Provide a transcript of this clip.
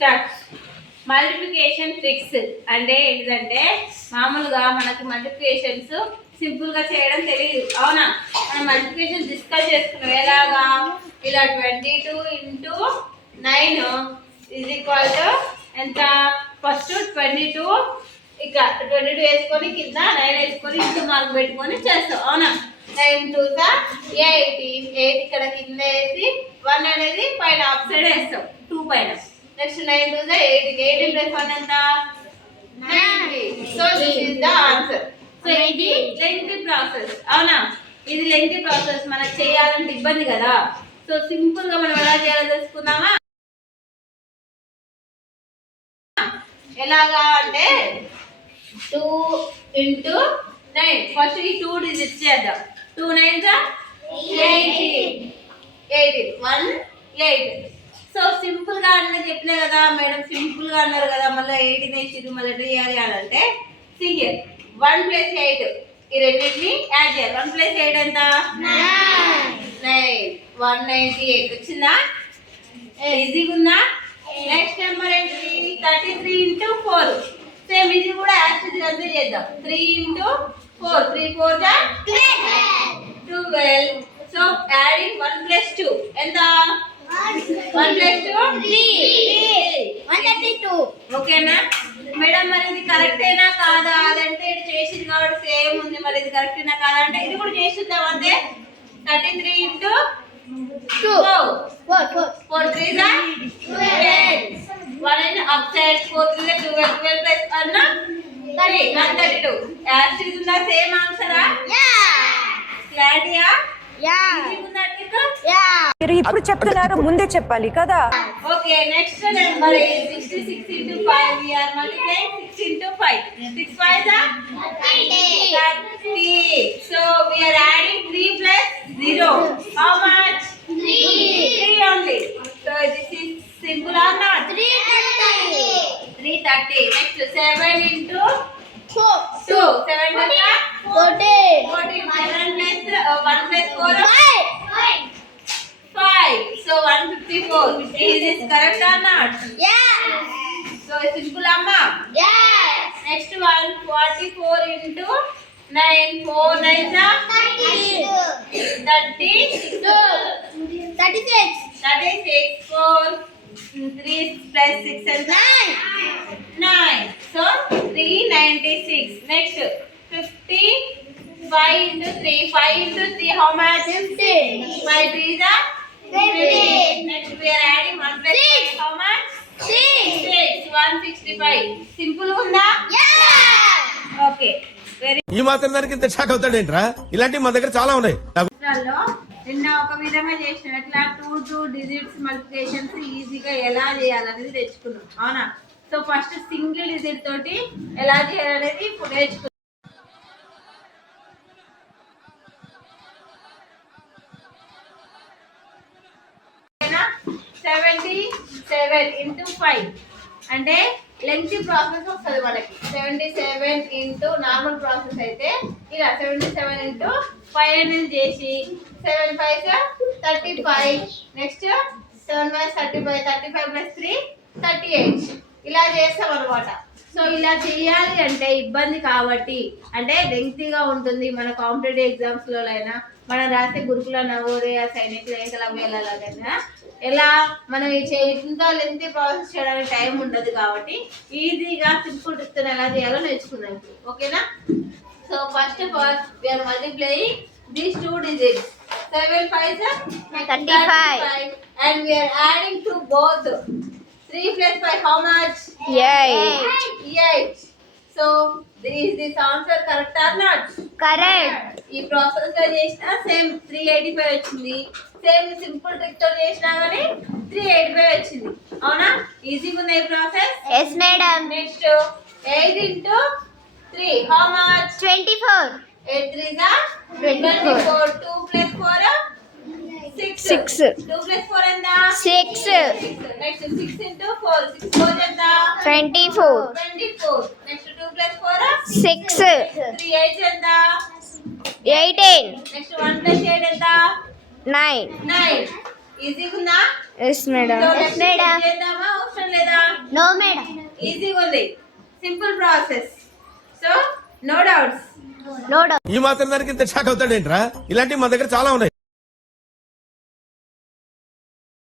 Start. Multiplication tricks అంటే ఏంటంటే మామూలుగా మనకి మల్టిప్లికేషన్స్ సింపుల్ గా చేయడం తెలియదు, అవునా? మనం మల్టిప్లికేషన్ డిస్కస్ చేసుకున్నాం. ఎలాగా? ఇలా 22 × 9 = ఎంత? ఫస్ట్ 22 ఇక 22 వేసుకొని కింద 9 వేసుకొని ఇంటూ మార్క్ పెట్టుకొని చేస్తాం, అవునా? 9 2 18, 8 ఇక్కడ కింద వేసి 1 అనేది పైన ఆఫ్ సైడ్ వేస్తాం 2 పైన. నెక్స్ట్ 9 2 18 + 1 ఎంత? 90. So this is the answer. So ఇది లెంగ్తీ ప్రాసెస్, అవునా? ఇది లెంగ్తీ ప్రాసెస్, మనకు చేయాలంటే ఇబ్బంది కదా. సో సింపుల్ గా మనం ఎలా చేయాలో తెలుసుకుందామా? ఎలాగా అంటే 2 × 9 ఫస్ట్ ఈ 2 డిజిట్స్ చేద్దాం. 2 9 18, 1 8. సో సింపుల్ గా అంటే చెప్పలే కదా మేడం, సింపుల్ గా అన్నారు కదా, మళ్ళీ 18 వేసిరు, మళ్ళీ ఎట్లా చేయాలి అంటే సింగిల్ 1 + 8 ఈ రెండింటిని యాడ్ చేయాలి. 1 + 8 ఎంత? 9. 198 వచ్చిందా? ఈజీగా ఉందా? నెక్స్ట్ నెంబర్ ఏంటి? 33 × 4. సేమ్ ఇది కూడా యాక్చువల్లీ అంతే చేద్దాం. 3 × 4 3 4 12. సో యాడింగ్ 1 + 2 ఎంత? 1 + 2 132. ఓకేనా మేడం? మరి ఇది కరెక్టేనా కాదా అదంటే ఇది చేసింది కాబట్టి సేమ్ ఉంది. మరి ఇది కరెక్టేనా కాదా అంటే ఇది కూడా చేసిద్దాం అంతే. 33 × 2 4 3 12. 1 అప్ సైడ్ 4 3 12 12 + 132. యాక్చువల్లీ ఉందా? సేమ్ ఆన్సరా? క్లారిటీయా? మీరు ఇప్పుడు చెప్తున్నారు, ముందే చెప్పాలి కదా. Okay, next number 66 × 5. we are multiplying 6 × 5. 6 5 30. So we are adding 3 + 0. How much? 3 only. So this is simple or not? 330. Next 7 × 2. 7 14. 14. 7 + 1 + 4 5. So 154. Is this correct or not? So simple amma? Next one 44 × 9. 4 9 36. 4 3 + 6 and 9. So 396. Next 55 × 3. 5 × 3 how much? 15. 5 3 is 15. Next we are adding 1 + 6. How much? 6. 165. Simple unda? Okay. Very. ఈ మాత్రం దానికి ఇంత shock అవుతాడేంట్రా? ఇలాంటివి మా దగ్గర చాలా ఉన్నాయి. నిన్న ఒక విధంగా చేసిన ఎట్లా 2 డిజిట్స్ మల్టిప్లికేషన్స్ ఈజీగా ఎలా చేయాలనేది తెచ్చుకున్నాం, అవునా? సో ఫస్ట్ సింగిల్ డిజిట్ తోటి ఎలా చేయాలనేది ఇప్పుడు నేర్చుకున్నాం. 77 × 5 అంటే లెంగ్తీ ప్రాసెస్ వస్తుంది మనకి. 77 × నార్మల్ ప్రాసెస్ అయితే ఇలా 77 × 5 అనేది చేసి 7 5 35. నెక్స్ట్ 7 35. 35 + 3 38. ఇలా చేస్తాం అనమాట. సో ఇలా చేయాలి అంటే ఇబ్బంది కాబట్టి, అంటే లెంగ్తీగా ఉంటుంది. మన కాంపిటేటివ్ ఎగ్జామ్స్ లో అయినా, మనం రాసే గురుకుల నవోదయ సైనిక ఏకలవ్యాలైనా ఎలా మనం ఇంత లెంగ్తీ ప్రాసెస్ చేయడానికి టైం ఉండదు కాబట్టి ఈజీగా సింపుల్ ట్రిక్స్ ఎలా చేయాలో నేర్చుకుందాం. ఓకేనా? So first of all we are multiplying these 2 digits. 7 5 35 and we are adding to both. 3 + 5 how much? 8. So is this answer correct or not? Correct. ఈ ప్రాసెస్ లో చేసినా సేమ్ 385 వచ్చింది. సేమ్ సింపుల్ ట్రిక్ తో చేసినా గానీ 385 వచ్చింది, అవునా? ఈజీగా ఉంది ఈ process. Yes madam. Next 8 × 3 how much? 24. 8 3 24. 2 + 4 6. 2 + 4 ఎంత? 6. నెక్స్ట్ 6 × 4. 6 4 ఎంత? 24. 24. నెక్స్ట్ 2 + 4 6. 3 8 ఎంత? 18. నెక్స్ట్ 1 + 8 ఎంత? 9. 9. ఈజీగా ఉందా? Yes madam. చేద్దామా అవసరం లేదా? No madam. ఈజీగా ఉంది, simple process. So no doubts. No doubt. ఈ మాత్రం దానికి ఇంత షాక్ అవుతాడేంట్రా ఇలాంటివి మా దగ్గర చాలా ఉన్నాయి.